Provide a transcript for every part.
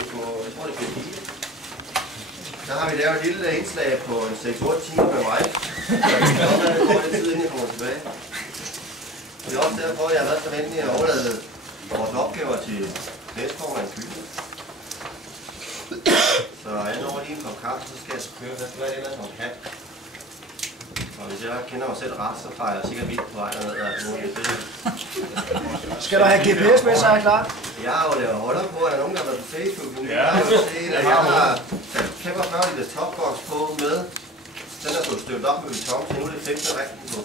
det på, jeg tror det er på 4. Så har vi lavet et lille indslag på en 6-8 timer med mig. Så det går lidt tid, inden jeg kommer tilbage. Det er også derfor, jeg har været så venlig at overlade vores opgaver til næstformand Kylde. Så jeg når lige en kop kaffe, så skal jeg køre. Der skal være det, som kan. Og hvis jeg kender mig selv ret, så farer jeg sikkert vildt på vej derned. Skal du have GPS med, så er jeg klar? Jeg har jo lavet holder på, at der er nogen, der har været på Facebook. Jeg har jo set, at jeg har sat 45 liters topbox på med. Den er blevet støbt op med beton, så nu er det 15 rigtigt på.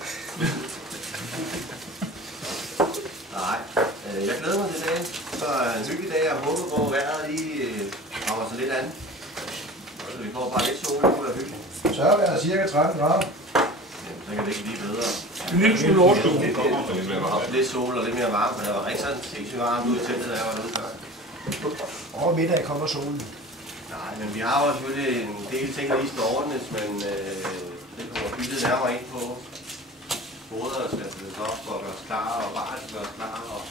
Nej, jeg glæder mig til dagen. Så en hyggelig dag. Jeg håber på, at vejret lige kommer så lidt an. Så vi får bare lidt sol, det kunne være hyggeligt. Så er det cirka 13 grader. Så kan det ikke blive bedre. En lille smule overstået. Lidt sol og lidt mere varme, men der var ikke sådan sindssygt varmt ude i teltet, da jeg var derude før. Over middag kommer solen. Nej, men vi har jo selvfølgelig en del ting, der lige skal ordnes, men det kommer bygget nærmere ind på. Bordet skal sættes op og gøres klar, og varer skal gøres klar, og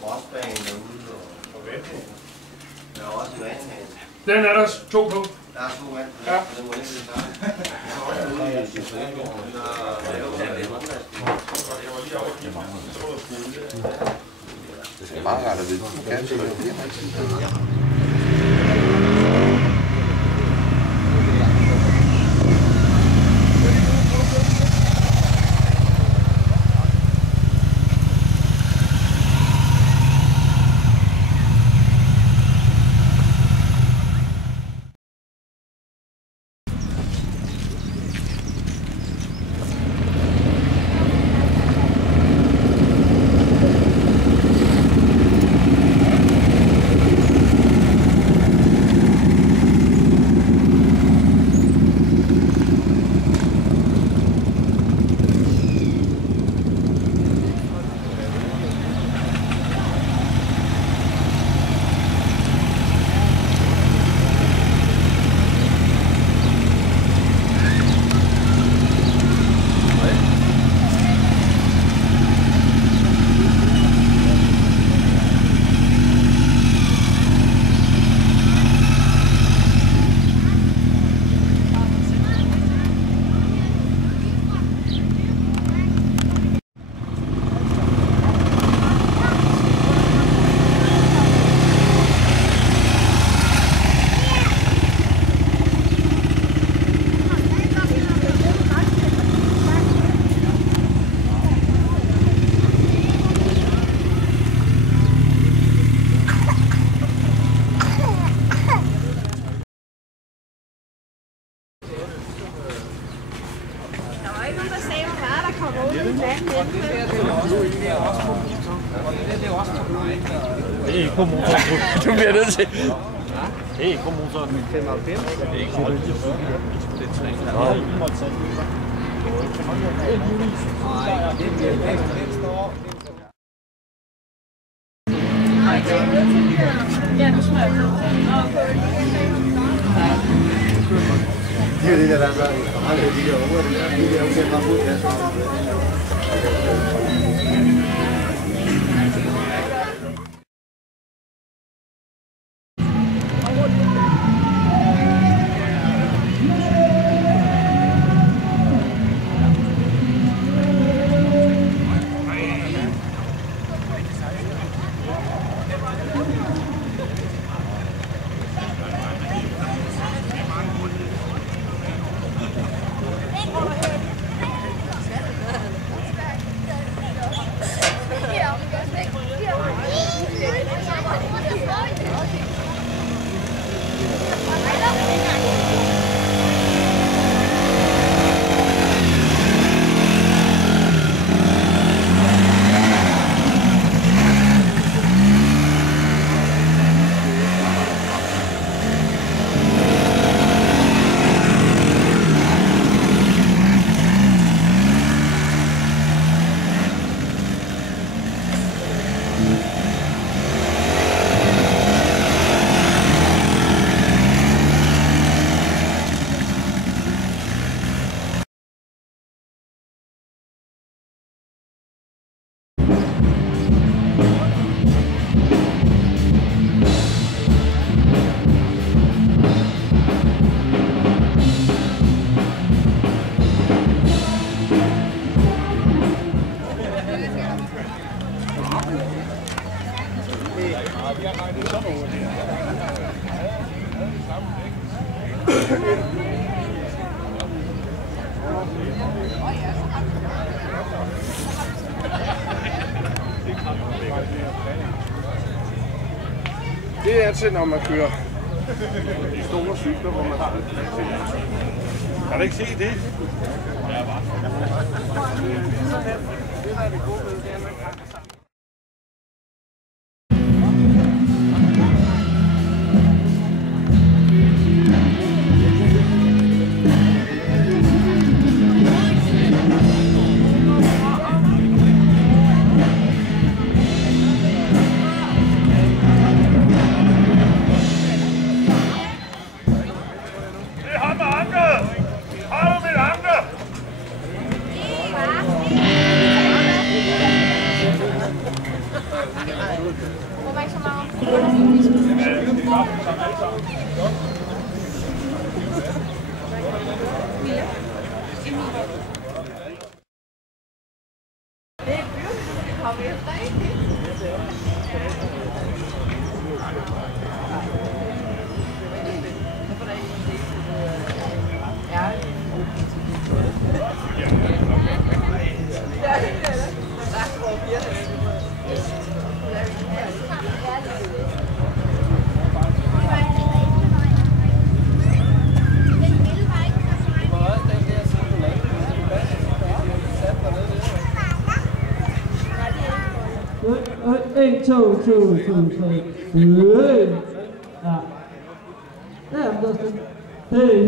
crossbanen derude, og vandhæng. Der er også en vandhæng. Den er der 2 på. Der er 2 vand. Ja. Den må ikke blive klar. Så er også ude i Sydvestgården, der er jo lidt håndvask. Det skal meget rart at vide. Du kan så det. Det er ikke på motoren. Du bliver nødt til. Det er ikke på motoren. 95. Det er ikke på motoren. Det er 3. Ja, nu smager det. Det er jo det der, der er meget de der uger. Det er jo selv meget fuldt, Det er til, når man kører de store cykler, hvor man har det. Kan du ikke se det? Ja, bare. Det der er det gode ved, det er, at man kan det sammen. En, to, tre. Ja. Ja, men der skal... Hey.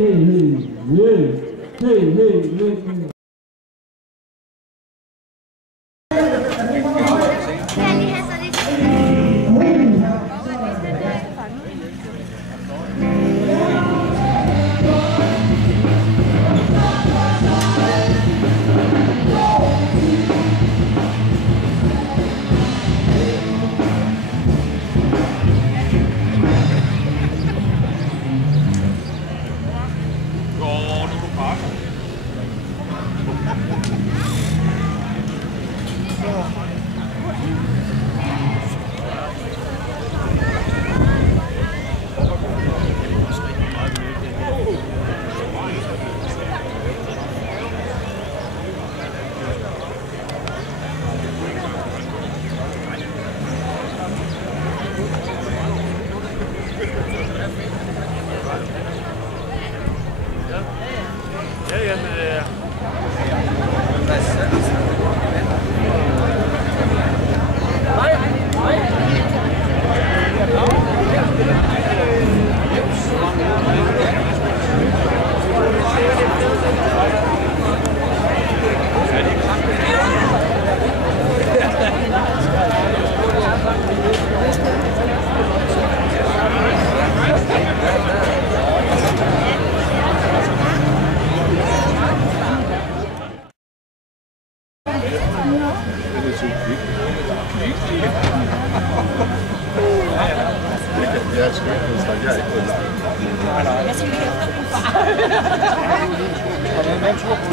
Jeg skal ikke få sagt, jeg er ikke fået langt. Jeg skal lige efter min far. Og der er en tur på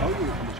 How do you